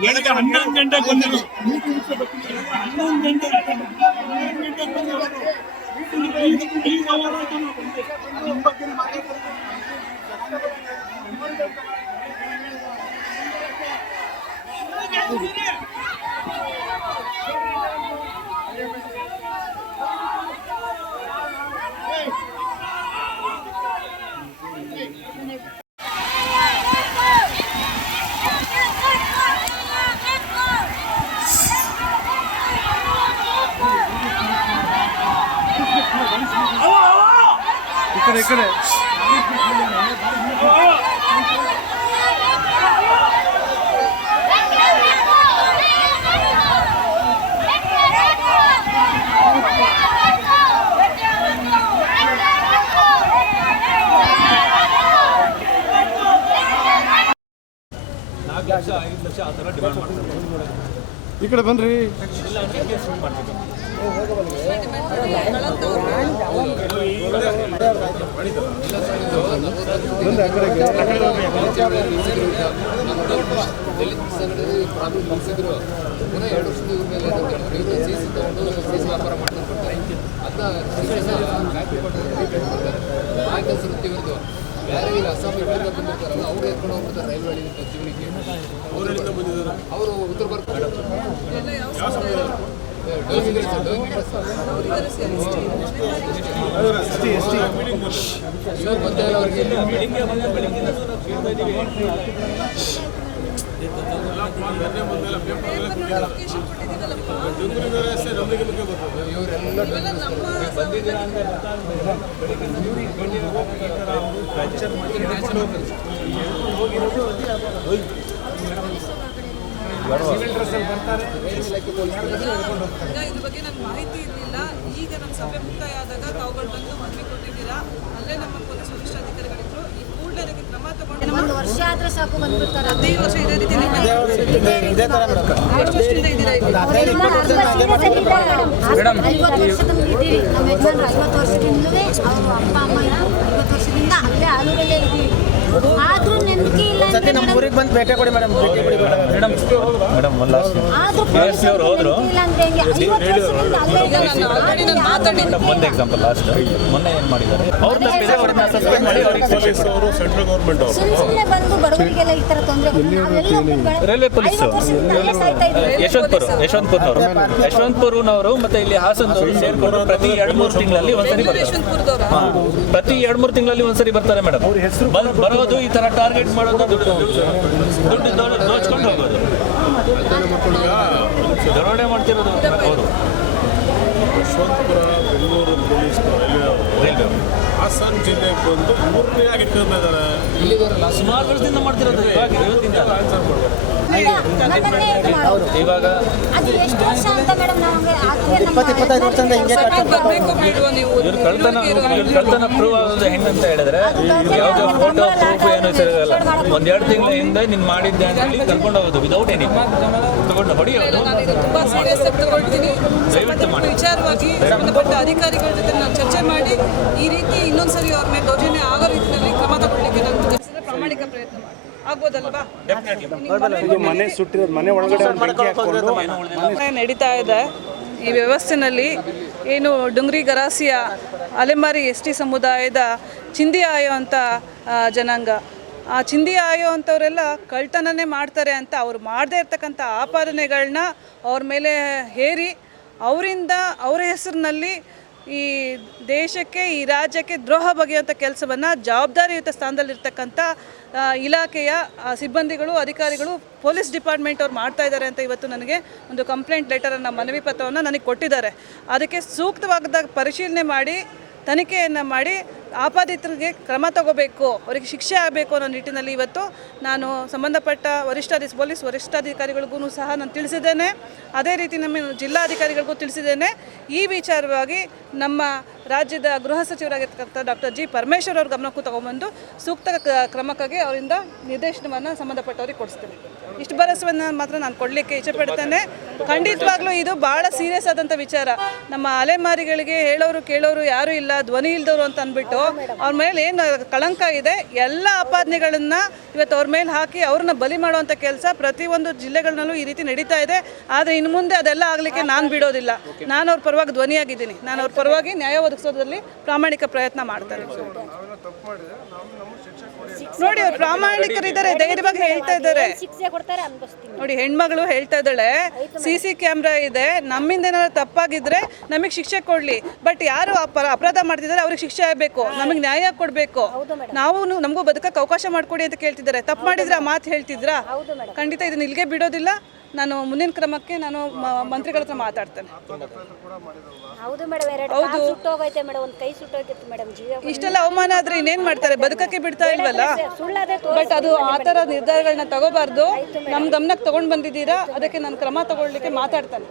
ಬೆಳಗ್ಗೆ ಹನ್ನೊಂದು ಗಂಟೆಗೆ ಬಂದರು. ಹನ್ನೊಂದು ಗಂಟೆ ಹನ್ನೊಂದು ಗಂಟೆಗೆ ಬಂದರು. ಕಡೆ ಈ ಕಡೆ ನಾಲ್ಕು ಲಕ್ಷ ಐದು ಲಕ್ಷ ಆ ಥರ ಡಿಮಾಂಡ್ ಈ ಕಡೆ ಬನ್ರಿ. ಪ್ರಾಬ್ಲಮ್ ಮುಗಿಸಿದ್ರು ಪುನಃ ಎರಡು ವರ್ಷದ ಮೇಲೆ ಸಿ ತಗೊಂಡು ಸಿ ವ್ಯಾಪಾರ ಮಾಡ್ತಾ ಬರ್ತಾರೆ ಅದನ್ನ ಟ್ರೀಟ್ಮೆಂಟ್ ಮಾಡ್ತಾರೆ ಆ ಕೆಲಸ ವೃತ್ತಿ ಇವ್ರದ್ದು ಬೇರೆ ಈಗ ಅಸ್ಸಾಂ ಇಬ್ಬರಿಂದ ಬಂದಿರ್ತಾರಲ್ಲ ಅವ್ರು ಎತ್ಕೊಂಡು ಹೋಗ್ಬಿಡ್ತಾರೆ ರೈಲ್ವೆ ಅವರು ಉತ್ತರ ಅವ್ರಿಗೆ ಇವರೆಲ್ಲ ಬಂದಿದ್ದೀರಾ ಅಂತ ಫ್ರ್ಯಾಕ್ಚರ್ ಮಾಡಿ ಹಿಡ್ಕೊಂಡು ಹೋಗ್ತಾರೆ. ಹೋಗಿರೋದು ಹೋಯ್. ಈಗ ಇದ್ರ ಬಗ್ಗೆ ನಂಗೆ ಮಾಹಿತಿ ಇರಲಿಲ್ಲ. ಈಗ ನಮ್ಮ ಸಭೆ ಮುಕ್ತಾಯ ಆದಾಗ ತಾವುಗಳು ಬಂದು ಮನವಿ ಕೊಟ್ಟಿದ್ದೀರಾ? ಅಲ್ಲೇ ನಮ್ಮ ಪೊಲೀಸ್ ವರಿಷ್ಠಾಧಿಕಾರಿಗಳಿದ್ರು. ಈ ಕೂಡಲೇ ಕ್ರಮ ತಗೊಂಡು ಒಂದು ವರ್ಷ ಆದ್ರೆ ಸಾಕು ಬಂದ್ಬಿಡ್ತಾರೆ. ಅದೇ ವರ್ಷ ಇದೇ ರೀತಿ? ಐವತ್ತು ವರ್ಷದಿಂದ ಇದ್ದೀವಿ ನಮ್ಮ ಯಜಮಾನ್ರು ಐವತ್ತು ವರ್ಷದಿಂದಲೇ ಅವರು ಅಪ್ಪ ಅಮ್ಮ ಇದ್ರು ಐವತ್ತು ವರ್ಷದಿಂದ ಅಲ್ಲೇ ಆಲೂರಲ್ಲೇ ಇದ್ದೀವಿ ಆದ್ರೂ ನೆನಪಿ ಇಲ್ಲ ನಮ್ಮ ಊರಿಗೆ ಬಂದು ಭೇಟಿ ಕೊಡಿ ಮೇಡಮ್. ಭೇಟಿ ಕೊಡಿ. ಮೇಡಮ್ ಲಾಸ್ಟ್ ಅವ್ರು ಹೋದ್ರು. ಒಂದು ಎಕ್ಸಾಂಪಲ್ ಲಾಸ್ಟ್ ಮೊನ್ನೆ ಏನು ಮಾಡಿದ್ದಾರೆ ಅವ್ರ ತಪ್ಪಿದೆ ಅವ್ರನ್ನ ಸಸ್ಪೆಂಡ್ ಮಾಡಿ ಅವ್ರಿಗೆ ಪೊಲೀಸ್. ಅವರು ಸೆಂಟ್ರಲ್ ಗೌರ್ಮೆಂಟ್ ಅವರು ರೈಲ್ವೆ ಪೊಲೀಸ್ ಯಶವಂತಪುರ ಯಶವಂತಪುರನವರು ಯಶವಂತಪುರನವರು ಮತ್ತೆ ಇಲ್ಲಿ ಹಾಸನದವರು ಸೇರ್ಕೊಂಡು ಪ್ರತಿ ಎರಡು ಮೂರು ತಿಂಗಳಲ್ಲಿ ಒಂದ್ಸರಿ ಬರ್ತಾರೆ ಪ್ರತಿ ಎರಡು ಮೂರು ತಿಂಗಳಲ್ಲಿ ಒಂದ್ಸರಿ ಬರ್ತಾರೆ ಮೇಡಮ್ ಬರೋದು ಈ ತರ ಟಾರ್ಗೆಟ್ ಮಾಡೋದು ದುಡ್ಡು ದುಡ್ಡು ದೋಚ್ಕೊಂಡು ಹೋಗೋದು ದರೋಡೆ ಮಾಡ್ತಿರೋದು ಅವರು. Yeshwantpur Bengaluru police railway railway Hassan ಜಿಲ್ಲೆಗೆ ಬಂದು ಮೂರನೇ ಆಗಿ ಸುಮಾರು ವರ್ಷದಿಂದ ಮಾಡ್ತಿರೋದು ಇವಾಗ ಇವತ್ತಿಂದ. ಇವಾಗ ಇವ್ರ ಕಳ್ತನ ಇವ್ರ ಕಳ್ತನ ಪ್ರೂವ್ ಆಗೋದು ಹೆಂಗಂತ ಹೇಳಿದ್ರೆ ಯಾವುದೇ ಫೋಟೋ ಪ್ರೂಫ್ ಏನು ಸಿಗಲ್ಲ. ಒಂದ್ ಎರಡು ತಿಂಗಳ ಹಿಂದೆ ನೀನು ಮಾಡಿದ್ದೆ ಅಂತ ಹೇಳಿ ಕರ್ಕೊಂಡು ಹೋಗೋದು ವಿದೌಟ್ ಎನಿ ತಗೊಂಡು ಹೊಡಿಯೋದು. ನಾನು ಇದು ತುಂಬಾ ಸೀರಿಯಸ್ ಆಗಿ ತಗೊಳ್ತೀನಿ. ಸಂಬಂಧಪಟ್ಟ ವಿಚಾರವಾಗಿ ಸಂಬಂಧಪಟ್ಟ ಅಧಿಕಾರಿಗಳ ಜೊತೆ ನಾನು ಚರ್ಚೆ ಮಾಡಿ ಈ ರೀತಿ ಇನ್ನೊಂದ್ಸರಿ ಅವ್ರ ಮೇಲೆ ದೌರ್ಜನ್ಯ ಆಗೋ ರೀತಿಯಲ್ಲಿ ಕ್ರಮ ತಗೊಳ್ಳಿಕ್ಕೆ ನಾನು ಪ್ರಾಮಾಣಿಕ ಪ್ರಯತ್ನ ಆಗ್ಬೋದಲ್ವಾ? ಮನೆ ಸುಟ್ಟಿರೋದು ಮನೆ ಒಳಗಡೆ ಒಂದು ಮನೆ ನಡೀತಾ ಇದೆ. ಈ ವ್ಯವಸ್ಥೆನಲ್ಲಿ ಏನು ಡುಂಗ್ರಿ ಗರಾಸಿಯ ಅಲೆಮಾರಿ ಎಸ್ ಟಿ ಸಮುದಾಯದ ಚಿಂದಿ ಆಯೋ ಅಂತ ಜನಾಂಗ. ಆ ಚಿಂದಿ ಆಯೋ ಅಂಥವರೆಲ್ಲ ಕಳ್ತನನೇ ಮಾಡ್ತಾರೆ ಅಂತ ಅವ್ರು ಮಾಡದೇ ಇರ್ತಕ್ಕಂಥ ಆಪಾದನೆಗಳನ್ನ ಅವ್ರ ಮೇಲೆ ಹೇರಿ ಅವರಿಂದ ಅವರ ಹೆಸರಿನಲ್ಲಿ ಈ ದೇಶಕ್ಕೆ, ಈ ರಾಜ್ಯಕ್ಕೆ ದ್ರೋಹ ಬಗೆಯುವಂಥ ಕೆಲಸವನ್ನು ಜವಾಬ್ದಾರಿಯುತ ಸ್ಥಾನದಲ್ಲಿರ್ತಕ್ಕಂಥ ಇಲಾಖೆಯ ಸಿಬ್ಬಂದಿಗಳು, ಅಧಿಕಾರಿಗಳು, ಪೊಲೀಸ್ ಡಿಪಾರ್ಟ್ಮೆಂಟ್ ಅವ್ರು ಮಾಡ್ತಾ ಇದ್ದಾರೆ ಅಂತ ಇವತ್ತು ನನಗೆ ಒಂದು ಕಂಪ್ಲೇಂಟ್ ಲೆಟರನ್ನು ಮನವಿ ಪತ್ರವನ್ನು ನನಗೆ ಕೊಟ್ಟಿದ್ದಾರೆ. ಅದಕ್ಕೆ ಸೂಕ್ತವಾದ ಪರಿಶೀಲನೆ ಮಾಡಿ, ತನಿಖೆಯನ್ನು ಮಾಡಿ ಆಪಾದಿತರಿಗೆ ಕ್ರಮ ತಗೋಬೇಕು, ಅವರಿಗೆ ಶಿಕ್ಷೆ ಆಗಬೇಕು ಅನ್ನೋ ನಿಟ್ಟಿನಲ್ಲಿ ಇವತ್ತು ನಾನು ಸಂಬಂಧಪಟ್ಟ ವರಿಷ್ಠಾಧಿ ಪೊಲೀಸ್ ವರಿಷ್ಠಾಧಿಕಾರಿಗಳಿಗೂ ಸಹ ನಾನು ತಿಳಿಸಿದ್ದೇನೆ. ಅದೇ ರೀತಿ ನಮ್ಮ ಜಿಲ್ಲಾಧಿಕಾರಿಗಳಿಗೂ ತಿಳಿಸಿದ್ದೇನೆ. ಈ ವಿಚಾರವಾಗಿ ನಮ್ಮ ರಾಜ್ಯದ ಗೃಹ ಸಚಿವರಾಗಿರ್ತಕ್ಕಂಥ ಡಾಕ್ಟರ್ ಜಿ ಪರಮೇಶ್ವರ್ ಅವ್ರ ಗಮನಕ್ಕೂ ತಗೊಂಡ್ಬಂದು ಸೂಕ್ತ ಕ್ರಮಕ್ಕಾಗಿ ಅವರಿಂದ ನಿರ್ದೇಶನವನ್ನು ಸಂಬಂಧಪಟ್ಟವ್ರಿಗೆ ಕೊಡಿಸ್ತೀನಿ. ಇಷ್ಟು ಭರವಸೆಯನ್ನು ಮಾತ್ರ ನಾನು ಕೊಡಲಿಕ್ಕೆ ಇಷ್ಟಪಡ್ತೇನೆ ಖಂಡಿತವಾಗ್ಲೂ ಇದು ಭಾಳ ಸೀರಿಯಸ್ ಆದಂಥ ವಿಚಾರ. ನಮ್ಮ ಅಲೆಮಾರಿಗಳಿಗೆ ಹೇಳೋರು ಕೇಳೋರು ಯಾರೂ ಇಲ್ಲ, ಧ್ವನಿ ಇಲ್ದವರು ಅಂತ ಅಂದ್ಬಿಟ್ಟು ಅವ್ರ ಮೇಲೆ ಏನು ಕಳಂಕ ಇದೆ, ಎಲ್ಲ ಆಪಾದನೆಗಳನ್ನ ಇವತ್ತು ಅವ್ರ ಮೇಲೆ ಹಾಕಿ ಅವ್ರನ್ನ ಬಲಿ ಮಾಡುವಂಥ ಕೆಲಸ ಪ್ರತಿಯೊಂದು ಜಿಲ್ಲೆಗಳಲ್ಲೂ ಈ ರೀತಿ ನಡೀತಾ ಇದೆ. ಆದರೆ ಇನ್ನು ಮುಂದೆ ಅದೆಲ್ಲ ಆಗಲಿಕ್ಕೆ ನಾನು ಬಿಡೋದಿಲ್ಲ. ನಾನು ಅವ್ರ ಪರವಾಗಿ ಧ್ವನಿಯಾಗಿದ್ದೀನಿ. ನಾನು ಅವ್ರ ಪರವಾಗಿ ನ್ಯಾಯ ಒದಗಿಸೋದ್ರಲ್ಲಿ ಪ್ರಾಮಾಣಿಕ ಪ್ರಯತ್ನ ಮಾಡ್ತಾರೆ. ನೋಡಿ ಅವ್ರು ಪ್ರಾಮಾಣಿಕರಿದ್ದಾರೆ ಧೈರ್ಯವಾಗಿ ಹೇಳ್ತಾ ಇದ್ದಾರೆ. ನೋಡಿ ಹೆಣ್ಮಗಳು ಹೇಳ್ತಾ ಇದ್ದಾಳೆ ಸಿ ಸಿ ಕ್ಯಾಮ್ರಾ ಇದೆ ನಮ್ಮಿಂದ ಏನಾದ್ರು ತಪ್ಪಾಗಿದ್ರೆ ನಮಗೆ ಶಿಕ್ಷೆ ಕೊಡ್ಲಿ. ಬಟ್ ಯಾರು ಅಪ- ಅಪರಾಧ ಮಾಡ್ತಿದ್ದಾರೆ ಅವ್ರಿಗೆ ಶಿಕ್ಷೆ ಆಗಬೇಕು ನಮಗೆ ನ್ಯಾಯ ಕೊಡಬೇಕು. ನಾವು ನಮಗೂ ಬದುಕಕ್ಕೆ ಅವಕಾಶ ಮಾಡ್ಕೊಡಿ ಅಂತ ಕೇಳ್ತಿದ್ದಾರೆ. ತಪ್ಪು ಮಾಡಿದ್ರೆ ಆ ಮಾತು ಹೇಳ್ತಿದ್ರಾ? ಖಂಡಿತ ಇದನ್ನ ಇಲ್ಲಿಗೆ ಬಿಡೋದಿಲ್ಲ. ನಾನು ಮುಂದಿನ ಕ್ರಮಕ್ಕೆ ನಾನು ಮಂತ್ರಿಗಳ ಹತ್ರ ಮಾತಾಡ್ತೇನೆ. ಹೌದು ಮೇಡಮ್ ಎರಡು ಕಾಲು ಸುಟ್ಟೋಗೈತೆ ಮೇಡಮ್ ಒಂದು ಕೈ ಸುಟ್ಟೋಗಿತ್ತು ಮೇಡಮ್ ಜೀವ ಇಷ್ಟೆಲ್ಲ ಅವಮಾನ ಆದ್ರೆ ಇನ್ನೇನ್ ಮಾಡ್ತಾರೆ? ಬದುಕಕ್ಕೆ ಬಿಡ್ತಾ ಇಲ್ವಲ್ಲ? ಬಟ್ ಅದು ಆ ತರ ನಿರ್ಧಾರಗಳನ್ನ ತಗೋಬಾರ್ದು. ನಮ್ಮ ಗಮನಕ್ಕೆ ತಗೊಂಡ್ ಬಂದಿದ್ದೀರಾ? ಅದಕ್ಕೆ ನಾನು ಕ್ರಮ ತಗೊಳ್ಳಿಕ್ಕೆ ಮಾತಾಡ್ತಾನೆ.